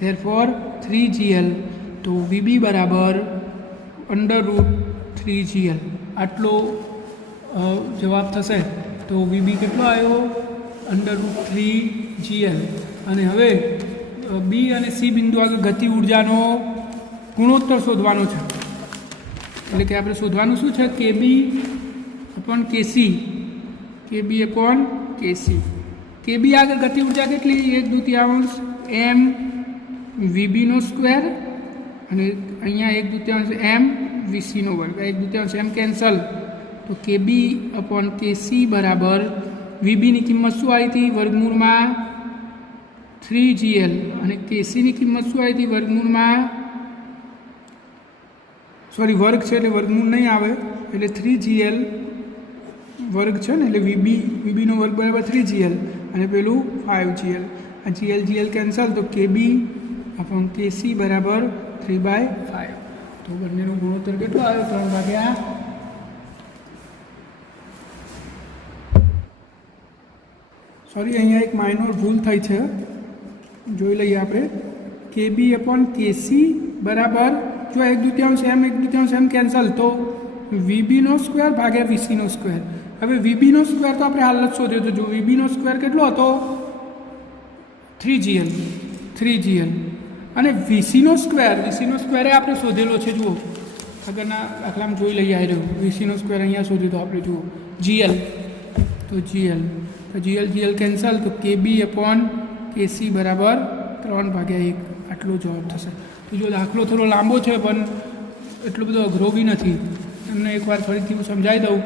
therefore 3GL. તો વીબી બરાબર √3GL. આટલો જવાબ થશે. તો વીબી કેટલો આવ્યો? √3GL. અને હવે બી અને સી બિંદુ આગળ ગતિ ઉર્જાનો ગુણોત્તર શોધવાનો છે. એટલે કે આપણે શોધવાનું શું છે? કેબી અપોન કેસી. કેબી અપોન કેસી. કેબી આગળ ગતિ ઉર્જા કેટલી? 1/2 એમ વીબીનો સ્ક્વેર, અને અહીંયા 1/2 એમ વીસીનો વર્ગ. 1/2 એમ કેન્સલ. તો કેબી અપોન કેસી બરાબર વીબીની કિંમત શું આવી હતી? વર્ગમૂળમાં 3GL, અને કેસીની કિંમત શું આવી હતી? વર્ગમૂળમાં વર્ગ છે એટલે વર્ગમૂળ નહીં આવે, એટલે 3GL વર્ગ છે ને, એટલે વીબીનો વર્ગ બરાબર 3GL, અને પેલું 5GL. આ GL કેન્સલ. તો કેબી અપોન કેસી બરાબર 3/5. તો બંનેનો ગુણોત્તર કેટલો આવ્યો? 3/5. સોરી, અહીંયા એક માઇનોર ભૂલ થઈ છે, જોઈ લઈએ આપણે. કેબી અપોન કેસી બરાબર, જો 1/2 એમ કેન્સલ, તો વીબીનો સ્ક્વેર ભાગ્યા વીસીનો સ્ક્વેર. હવે વીબીનો સ્ક્વેર તો આપણે હાલ જ શોધ્યો હતો. જો વીબીનો સ્ક્વેર કેટલો હતો? 3GL. અને વીસીનો સ્ક્વેર આપણે શોધેલો છે. જુઓ આગળના દાખલામાં જોઈ લઈએ. આવી રહ્યો વીસીનો સ્ક્વેર અહીંયા શોધ્યો તો આપણે. જુઓ GL, તો GL કેન્સલ. તો કેબી અપોન કેસી બરાબર 3/1. આટલો જવાબ થશે. તો જો દાખલો થોડો લાંબો છે પણ એટલો બધો અઘરો બી નથી. તમને એકવાર ફરીથી હું સમજાવી દઉં.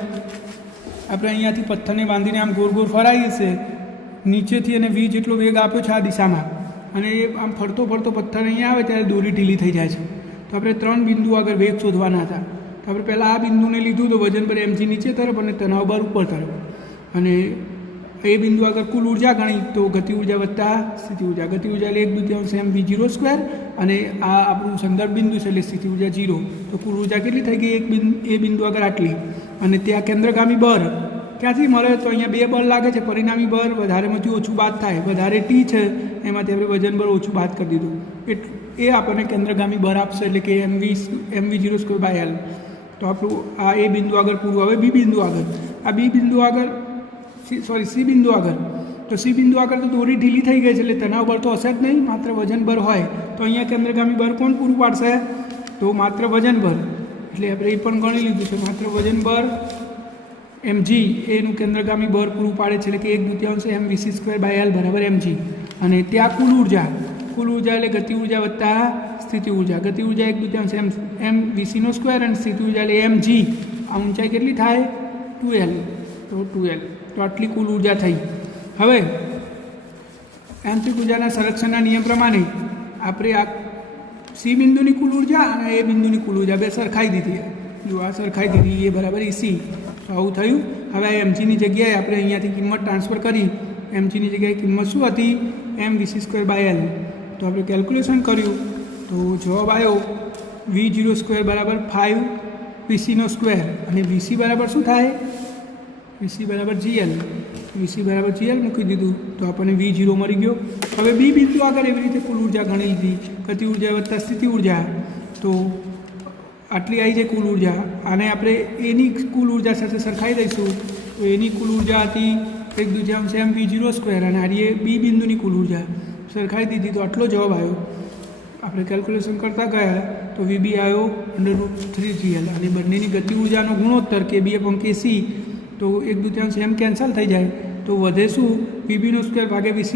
આપણે અહીંયાથી પથ્થરને બાંધીને આમ ગોળ ફરાઈએ છે નીચેથી, અને વી જેટલો વેગ આપ્યો છે આ દિશામાં, અને એ આમ ફરતો પથ્થર અહીંયા આવે ત્યારે દોરી ઢીલી થઈ જાય છે. તો આપણે 3 બિંદુ આગળ વેગ શોધવાના હતા. તો આપણે પહેલાં આ બિંદુને લીધું તો વજન પર mg નીચે તરફ અને તણાવ બળ ઉપર તરફ, અને એ બિંદુ આગળ કુલ ઉર્જા ગણી તો ગતિ ઉર્જા વત્તા સ્થિતિ ઉર્જા. ગતિ ઉર્જા એટલે 1/2 એમ V0 સ્ક્વેર, અને આ આપણું સંદર્ભ બિંદુ છે એટલે સ્થિતિ ઉર્જા 0. તો કુલ ઉર્જા કેટલી થઈ ગઈ? એ બિંદુ આગળ આટલી. અને ત્યાં કેન્દ્રગામી બળ ક્યાંથી મળે? તો અહીંયા 2 બળ લાગે છે. પરિણામી બળ વધારેમાંથી ઓછું બાદ થાય. વધારે ટી છે એમાંથી આપણે વજન બળ ઓછું બાદ કરી દીધું. એ આપણને કેન્દ્રગામી બળ આપશે, એટલે કે mv0 સ્ક્વેર બાય L. તો આપણું આ એ બિંદુ આગળ પૂરું. હવે બી બિંદુ આગળ, આ બી બિંદુ આગળ સી બિંદુ આગળ. તો સી બિંદુ આગળ તો દોરી ઢીલી થઈ ગઈ છે એટલે તણાવ બળ તો હશે જ નહીં, માત્ર વજન બળ હોય. તો અહીંયા કેન્દ્રગામી બળ કોણ પૂરું પાડશે? તો માત્ર વજનભર, એટલે આપણે એ પણ ગણી લીધું છે. માત્ર વજનભર mg એનું કેન્દ્રગામી બળ પૂરું પાડે છે, એટલે કે 1/2 mvc²/L બરાબર mg. અને ત્યાં કુલ ઉર્જા એટલે ગતિ ઉર્જા વત્તા સ્થિતિ ઉર્જા. ગતિ ઉર્જા 1/2 mvc² અને સ્થિતિ ઉર્જા એટલે mg. આ ઊંચાઈ કેટલી થાય? 2L. તો 2L, તો આટલી કુલ ઉર્જા થઈ. હવે યાંત્રિક ઉર્જાના સંરક્ષણના નિયમ પ્રમાણે આપણે આ સી બિંદુની કુલ ઉર્જા અને એ બિંદુની કુલ ઉર્જા બે સરખાઈ દીધી. જો આ સરખાઈ દીધી, એ બરાબર EC. તો આવું થયું. હવે આ mgની જગ્યાએ આપણે અહીંયાથી કિંમત ટ્રાન્સફર કરી. mgની જગ્યાએ કિંમત શું હતી? mvc²/L. તો આપણે કેલ્ક્યુલેશન કર્યું તો જવાબ આવ્યો v02 બરાબર 5vc². અને vc બરાબર શું થાય? vc બરાબર gl. vc બરાબર gl મૂકી દીધું તો આપણને v0 મળી ગયો. હવે બી બિંદુ આગળ એવી રીતે કુલ ઉર્જા ગણી લીધી, ગતિ ઉર્જા વત્તા સ્થિતિ ઉર્જા. તો આટલી આવી જાય કુલ ઉર્જા. આને આપણે એની કુલ ઉર્જા સાથે સરખાઈ દઈશું. તો એની કુલ ઉર્જા હતી 1/2 mv02 અને આ બી બિંદુની કુલ ઉર્જા સરખાઈ દીધી. તો આટલો જવાબ આવ્યો. આપણે કેલ્ક્યુલેશન કરતા ગયા તો વીબી આવ્યો √3gl. અને બંનેની ગતિ ઉર્જાનો ગુણોત્તર kb/kc. તો 1/2 m કેન્સલ થઈ જાય તો વધે શું? vb² ભાગે vc².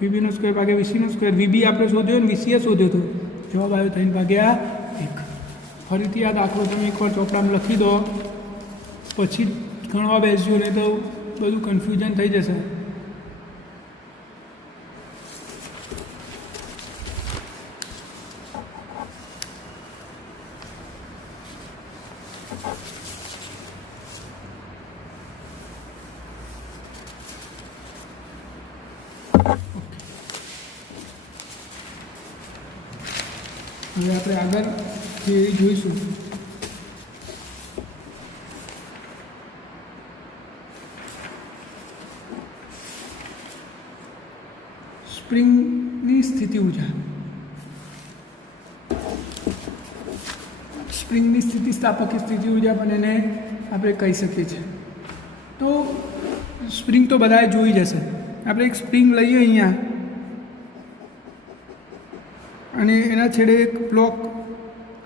vb² ભાગે vc². વીબી આપણે શોધ્યો ને વીસીએ શોધ્યો હતો. જવાબ આવ્યો 3/1. ફરીથી આ દાખલો તમે એકવાર ચોપડામાં લખી દો, પછી ગણવા બેસજો ને તો બધું કન્ફ્યુઝન થઈ જશે. હવે આપણે આગળ જે જોઈશું સ્પ્રિંગની સ્થિતિ ઉર્જા. સ્પ્રિંગની સ્થિતિસ્થાપક સ્થિતિ ઉર્જા પણ એને આપણે કહી શકીએ છીએ. તો સ્પ્રિંગ તો બધાએ જોઈ જશે. આપણે એક સ્પ્રિંગ લઈએ અહીંયા અને એના છેડે એક બ્લોક,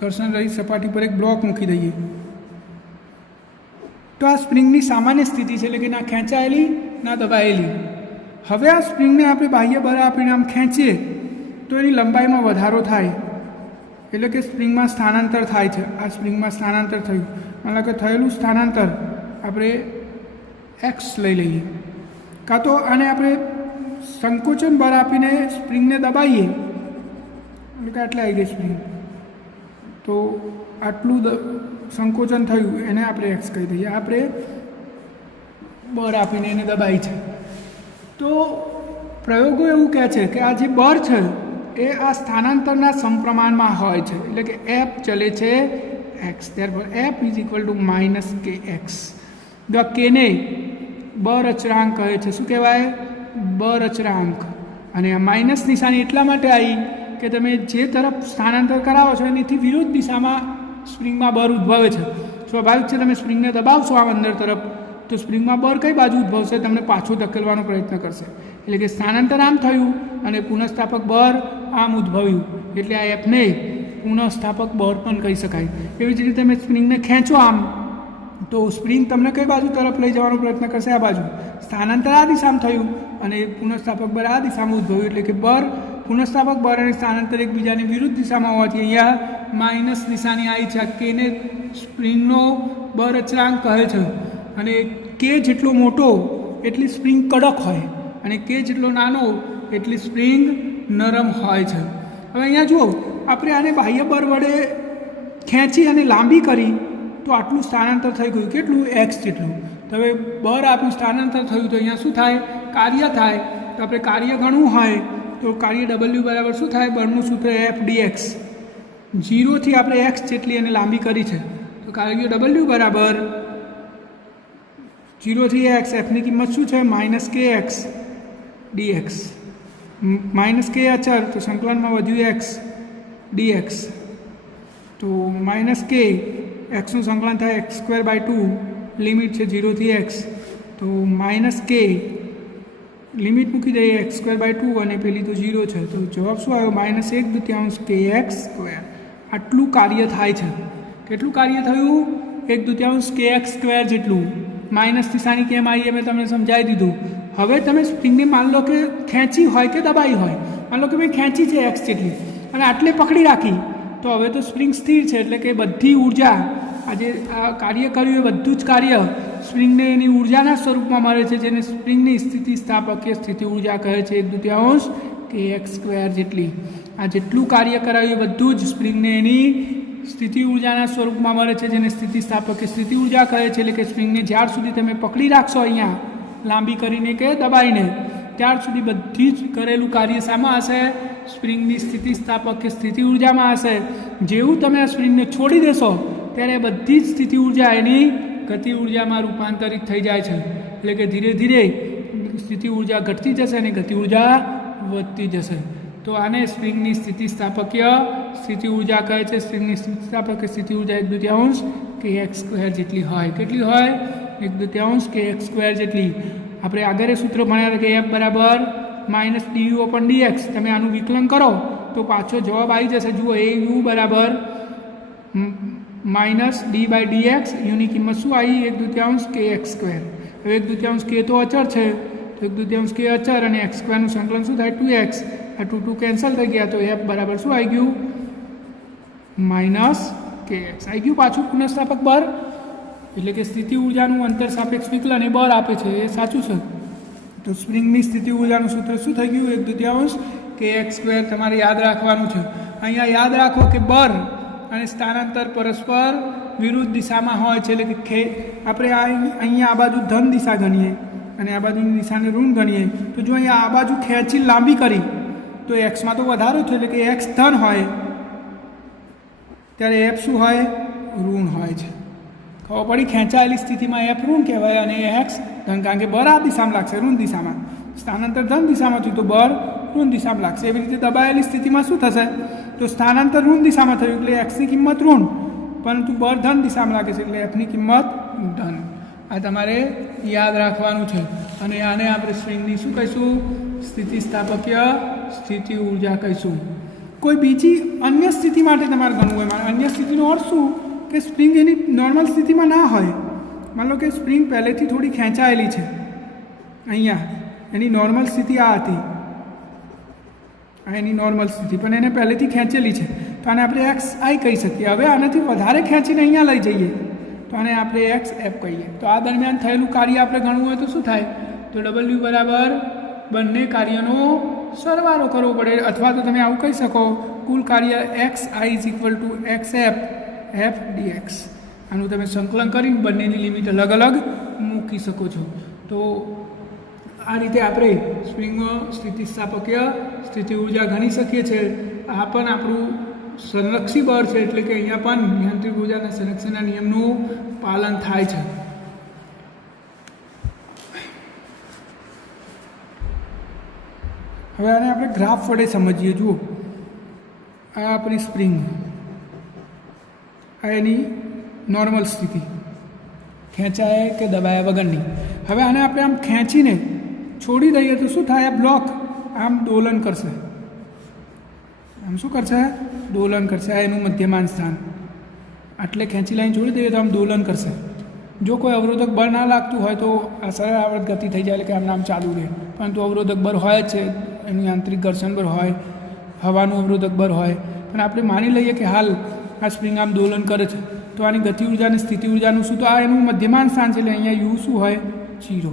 ઘર્ષણ રહિત સપાટી પર એક બ્લોક મૂકી દઈએ. તો આ સ્પ્રિંગની સામાન્ય સ્થિતિ છે, એટલે કે ના ખેંચાયેલી ના દબાયેલી. હવે આ સ્પ્રિંગને આપણે બાહ્ય બળ આપીને આમ ખેંચીએ તો એની લંબાઈમાં વધારો થાય, એટલે કે સ્પ્રિંગમાં સ્થાનાંતર થાય છે. આ સ્પ્રિંગમાં સ્થાનાંતર થયું, એટલે કે થયેલું સ્થાનાંતર આપણે x લઈ લઈએ. કાં તો આને આપણે સંકોચન બળ આપીને સ્પ્રિંગને દબાઈએ, એટલે કે આટલા આવી ગઈ સ્પ્રિંગ. તો આટલું સંકોચન થયું એને આપણે x કહી દઈએ. આપણે બળ આપીને એને દબાઈ છે. તો પ્રયોગો એવું કહે છે કે આ જે બળ છે એ આ સ્થાનાંતરના સમપ્રમાણમાં હોય છે, એટલે કે F ચલે છે x. ત્યારબાદ F = -kx. જો કેને બળ અચળાંક કહે છે. શું કહેવાય? બળ અચળાંક. અને આ માઇનસ નિશાની એટલા માટે આવી કે તમે જે તરફ સ્થાનાંતર કરાવો છો એનીથી વિરુદ્ધ દિશામાં સ્પ્રિંગમાં બળ ઉદ્ભવે છે. સ્વાભાવિક છે, તમે સ્પ્રિંગને દબાવશો આમ અંદર તરફ તો સ્પ્રિંગમાં બળ કઈ બાજુ ઉદ્ભવશે? તમને પાછું ધકેલવાનો પ્રયત્ન કરશે. એટલે કે સ્થાનાંતર આમ થયું અને પુનઃસ્થાપક બળ આમ ઉદ્ભવ્યું, એટલે આ એફને પુનઃસ્થાપક બળ પણ કહી શકાય. એવી જ રીતે તમે સ્પ્રિંગને ખેંચો આમ તો સ્પ્રિંગ તમને કઈ બાજુ તરફ લઈ જવાનો પ્રયત્ન કરશે? આ બાજુ. સ્થાનાંતર આ દિશામાં થયું અને પુનઃસ્થાપક બળ આ દિશામાં ઉદ્ભવ્યું, એટલે કે બળ પુનઃસ્થાપક બળ અને સ્થાનાંતર એકબીજાની વિરુદ્ધ દિશામાં હોવાથી અહીંયા માઇનસ નિશાની આવી છે. કેને સ્પ્રિંગનો બળ અચળાંક કહે છે. અને કે જેટલો મોટો એટલી સ્પ્રિંગ કડક હોય અને કે જેટલો નાનો એટલી સ્પ્રિંગ નરમ હોય છે. હવે અહીંયા જુઓ, આપણે આને બાહ્ય બળ વડે ખેંચી અને લાંબી કરી તો આટલું સ્થાનાંતર થઈ ગયું. કેટલું? x જેટલું. તો હવે બળ આપ્યું, સ્થાનાંતર થયું, તો અહીંયા શું થાય? કાર્ય થાય. તો આપણે કાર્ય ગણવું હોય તો કાર્ય W બરાબર શું થાય? બળનું સૂત્ર F dx. 0થી આપણે x જેટલી એને લાંબી કરી છે, તો કાર્ય W બરાબર 0થી x. એફની કિંમત શું છે? -kx dx. -k અચળ, તો સંકલનમાં વધ્યું x dx. તો -k xનું સંકલન થાય x²/2. લિમિટ છે 0થી x. તો -k લિમિટ મૂકી દઈએ x²/2 અને પેલી તો 0 છે. તો જવાબ શું આવ્યો? -1/2 kx². આટલું કાર્ય થાય છે. કેટલું કાર્ય થયું? 1/2 kx² જેટલું. માઇનસ નિશાની કેમ આવી એ મેં તમને સમજાવી દીધું. હવે તમે સ્પ્રિંગને માન લો કે ખેંચી હોય કે દબાઈ હોય, માન લો કે મેં ખેંચી છે x જેટલી અને આટલે પકડી રાખી, તો હવે તો સ્પ્રિંગ સ્થિર છે, એટલે કે બધી ઉર્જા આજે આ કાર્ય કર્યું એ બધું જ કાર્ય સ્પ્રિંગને એની ઉર્જાના સ્વરૂપમાં મળે છે, જેને સ્પ્રિંગની સ્થિતિસ્થાપકીય સ્થિતિ ઉર્જા કહે છે. 1/2 kx² જેટલી. આ જેટલું કાર્ય કરાયું એ બધું જ સ્પ્રિંગને એની સ્થિતિ ઉર્જાના સ્વરૂપમાં મળે છે, જેને સ્થિતિસ્થાપકીય સ્થિતિ ઉર્જા કહે છે. એટલે કે સ્પ્રિંગને જ્યાર સુધી તમે પકડી રાખશો અહીંયા લાંબી કરીને કે દબાઈને, ત્યાર સુધી બધી જ કરેલું કાર્ય શામાં હશે? સ્પ્રિંગની સ્થિતિસ્થાપકીય સ્થિતિ ઉર્જામાં હશે. જેવું તમે આ સ્પ્રિંગને છોડી દેશો ત્યારે બધી જ સ્થિતિ ઉર્જા એની ગતિ ઉર્જામાં રૂપાંતરિત થઈ જાય છે. એટલે કે ધીરે ધીરે સ્થિતિ ઉર્જા ઘટતી જશે અને ગતિ ઉર્જા વધતી જશે. તો આને સ્પ્રિંગની સ્થિતિસ્થાપકીય સ્થિતિ ઉર્જા કહે છે. સ્પ્રિંગની સ્થિતિસ્થાપકીય સ્થિતિ ઉર્જા 1/2 kx² જેટલી હોય. કેટલી હોય? 1/2 kx² જેટલી. આપણે આગળ સૂત્ર ભણ્યા હતા કે F બરાબર -du/dx. તમે આનું વિકલન કરો તો પાછો જવાબ આવી જશે. જુઓ, au બરાબર -d/dx. યુની કિંમત શું આવી? 1/2 kx². હવે 1/2 k તો અચળ છે, તો 1/2 k અચળ અને x² નું સંકલન શું થાય? 2x. આ 2 કેન્સલ થઈ ગયા, તો F બરાબર શું આવી ગયું? -kx આવી ગયું. પાછું પુનઃસ્થાપક બળ, એટલે કે સ્થિતિ ઉર્જાનું અંતર સાપેક્ષ વિકલન એ બળ આપે છે, એ સાચું છે. તો સ્પ્રિંગની સ્થિતિ ઉર્જાનું સૂત્ર શું થઈ ગયું? 1/2 kx² તમારે યાદ રાખવાનું છે. અહીંયા યાદ રાખો કે બળ અને સ્થાનાંતર પરસ્પર વિરુદ્ધ દિશામાં હોય છે. એટલે કે આપણે અહીંયા આ બાજુ ધન દિશા ગણીએ અને આ બાજુની દિશાને ઋણ ગણીએ, તો જો અહીંયા આ બાજુ ખેંચી લાંબી કરી તો એક્સમાં તો વધારો છે, એટલે કે એક્સ ધન હોય ત્યારે એફ શું હોય? ઋણ હોય છે. ખબર પડી? ખેંચાયેલી સ્થિતિમાં એફ ઋણ કહેવાય અને એક્સ ધન, કારણ કે બળ આ દિશામાં લાગશે, ઋણ દિશામાં. સ્થાનાંતર ધન દિશામાં થયું તો બળ ઋણ દિશામાં લાગશે. એવી રીતે દબાયેલી સ્થિતિમાં શું થશે? તો સ્થાનાંતર ઋણ દિશામાં થયું એટલે એક્સની કિંમત ઋણ, પરંતુ બળ ધન દિશામાં લાગે છે એટલે એફની કિંમત ધન. આ તમારે યાદ રાખવાનું છે. અને આને આપણે સ્પ્રિંગની શું કહીશું? સ્થિતિસ્થાપકીય સ્થિતિ ઉર્જા કહીશું. કોઈ બીજી અન્ય સ્થિતિ માટે તમારે ગણવું હોય. અન્ય સ્થિતિનો અર્થ શું? કે સ્પ્રિંગ એની નોર્મલ સ્થિતિમાં ના હોય. માન લો કે સ્પ્રિંગ પહેલેથી થોડી ખેંચાયેલી છે, અહીંયા એની નોર્મલ સ્થિતિ આ હતી, આ એની નોર્મલ સ્થિતિ, પણ એને પહેલેથી ખેંચેલી છે, તો આને આપણે એક્સ આઈ કહી શકીએ. હવે આનાથી વધારે ખેંચીને અહીંયા લઈ જઈએ તો આને આપણે એક્સ એફ કહીએ. તો આ દરમિયાન થયેલું કાર્ય આપણે ગણવું હોય તો શું થાય? તો W બરાબર બંને કાર્યનો સરવાળો કરવો પડે, અથવા તો તમે આવું કહી શકો કુલ કાર્ય એક્સ આઈ = એક્સ એફ dx. આનું તમે સંકલન કરીને બંનેની લિમિટ અલગ અલગ મૂકી શકો છો. તો આ રીતે આપણે સ્પ્રિંગમાં સ્થિતિસ્થાપકીય સ્થિતિ ઉર્જા ગણી શકીએ છીએ. આ પણ આપણું સંરક્ષી બળ છે, એટલે કે અહીંયા પણ યાંત્રિક ઉર્જાના સંરક્ષણના નિયમનું પાલન થાય છે. હવે આને આપણે ગ્રાફ વડે સમજીએ. જુઓ, આ આપણી સ્પ્રિંગ, આ એની નોર્મલ સ્થિતિ, ખેંચાય કે દબાયા વગરની. હવે આને આપણે આમ ખેંચીને છોડી દઈએ તો શું થાય? બ્લોક આમ દોલન કરશે. આમ શું કરશે? દોલન કરશે. આ એનું મધ્યમાન સ્થાન. આટલે ખેંચી લાઈને છોડી દઈએ તો આમ દોલન કરશે. જો કોઈ અવરોધક બળ ના લાગતું હોય તો આ સરળ આવર્ત ગતિ થઈ જાય, એટલે કે આમ નામ ચાલુ રહે. પરંતુ અવરોધક બળ હોય જ છે, એનું યાંત્રિક ઘર્ષણ બળ હોય, હવાનું અવરોધક બળ હોય. પણ આપણે માની લઈએ કે હાલ આ સ્પ્રિંગ આમ દોલન કરે છે, તો આની ગતિ ઉર્જા અને સ્થિતિ ઉર્જાનું શું? તો આ એનું મધ્યમાન સ્થાન છે, એટલે અહીંયા યુ શું હોય? 0.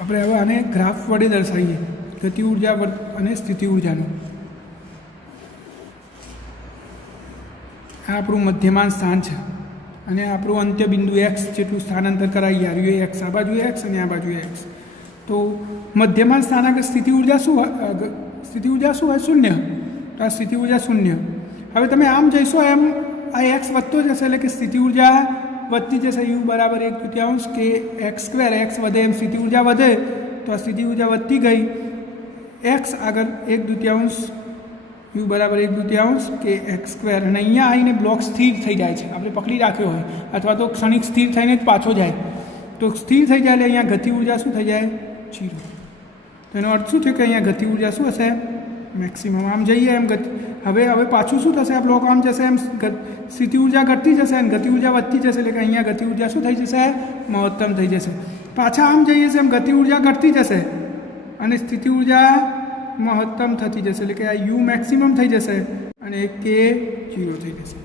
આપણે હવે આને ગ્રાફ વડે દર્શાવીએ, ગતિ ઉર્જા અને સ્થિતિ ઉર્જાનું. આ આપણું મધ્યમાન સ્થાન છે અને આપણું અંત્ય બિંદુ એક્સ જેટલું સ્થાનાંતર કરાવી આવ્યું એ એક્સ, આ બાજુ એક્સ અને આ બાજુ એક્સ. તો મધ્યમાન સ્થાન આગળ સ્થિતિ ઉર્જા શું હોય? સ્થિતિ ઉર્જા શું હોય? 0. તો આ સ્થિતિ ઉર્જા 0. હવે તમે આમ જઈશો એમ આ એક્સ વધતો જશે, એટલે કે સ્થિતિ ઉર્જા વધતી જશે. યુ બરાબર 1/2 kx². એક્સ વધે એમ સ્થિતિ ઉર્જા વધે, તો આ સ્થિતિ ઉર્જા વધતી ગઈ. એક્સ આગળ 1/2 યુ બરાબર 1/2 kx². અને અહીંયા આવીને બ્લોક સ્થિર થઈ જાય છે. આપણે પકડી રાખ્યો હોય અથવા તો ક્ષણિક સ્થિર થઈને જ પાછો જાય, તો સ્થિર થઈ જાય એટલે અહીંયા ગતિ ઉર્જા શું થઈ જાય? 0. તો એનો અર્થ શું છે કે અહીંયા ગતિ ઉર્જા શું હશે? મેક્સિમમ. આમ જઈએ એમ ગતિ. હવે પાછું શું થશે? આ બ્લોક આમ જશે, એમ સ્થિતિ ઉર્જા ઘટતી જશે અને ગતિ ઉર્જા વધતી જશે, એટલે કે અહીંયા ગતિ ઉર્જા શું થઈ જશે? મહત્તમ થઈ જશે. પાછા આમ જઈએ છીએ એમ ગતિ ઉર્જા ઘટતી જશે અને સ્થિતિ ઉર્જા મહત્તમ થતી જશે, એટલે કે આ યુ મેક્સિમમ થઈ જશે અને કે 0 થઈ જશે.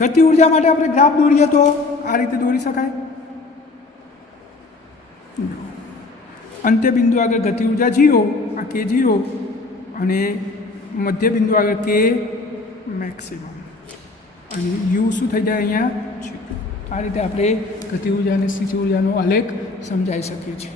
ગતિ ઉર્જા માટે આપણે ગ્રાફ દોરીએ તો આ રીતે દોરી શકાય. અંત્ય બિંદુ આગળ ગતિ ઉર્જા 0, આ કે 0 અને મધ્ય બિંદુ આગળ કે મેક્સિમમ અને યુ શું થઈ જાય? અહીંયા 0. આ રીતે આપણે ગતિ ઉર્જા અને સ્થિતિ ઉર્જાનો આલેખ સમજાવી શકીએ છીએ.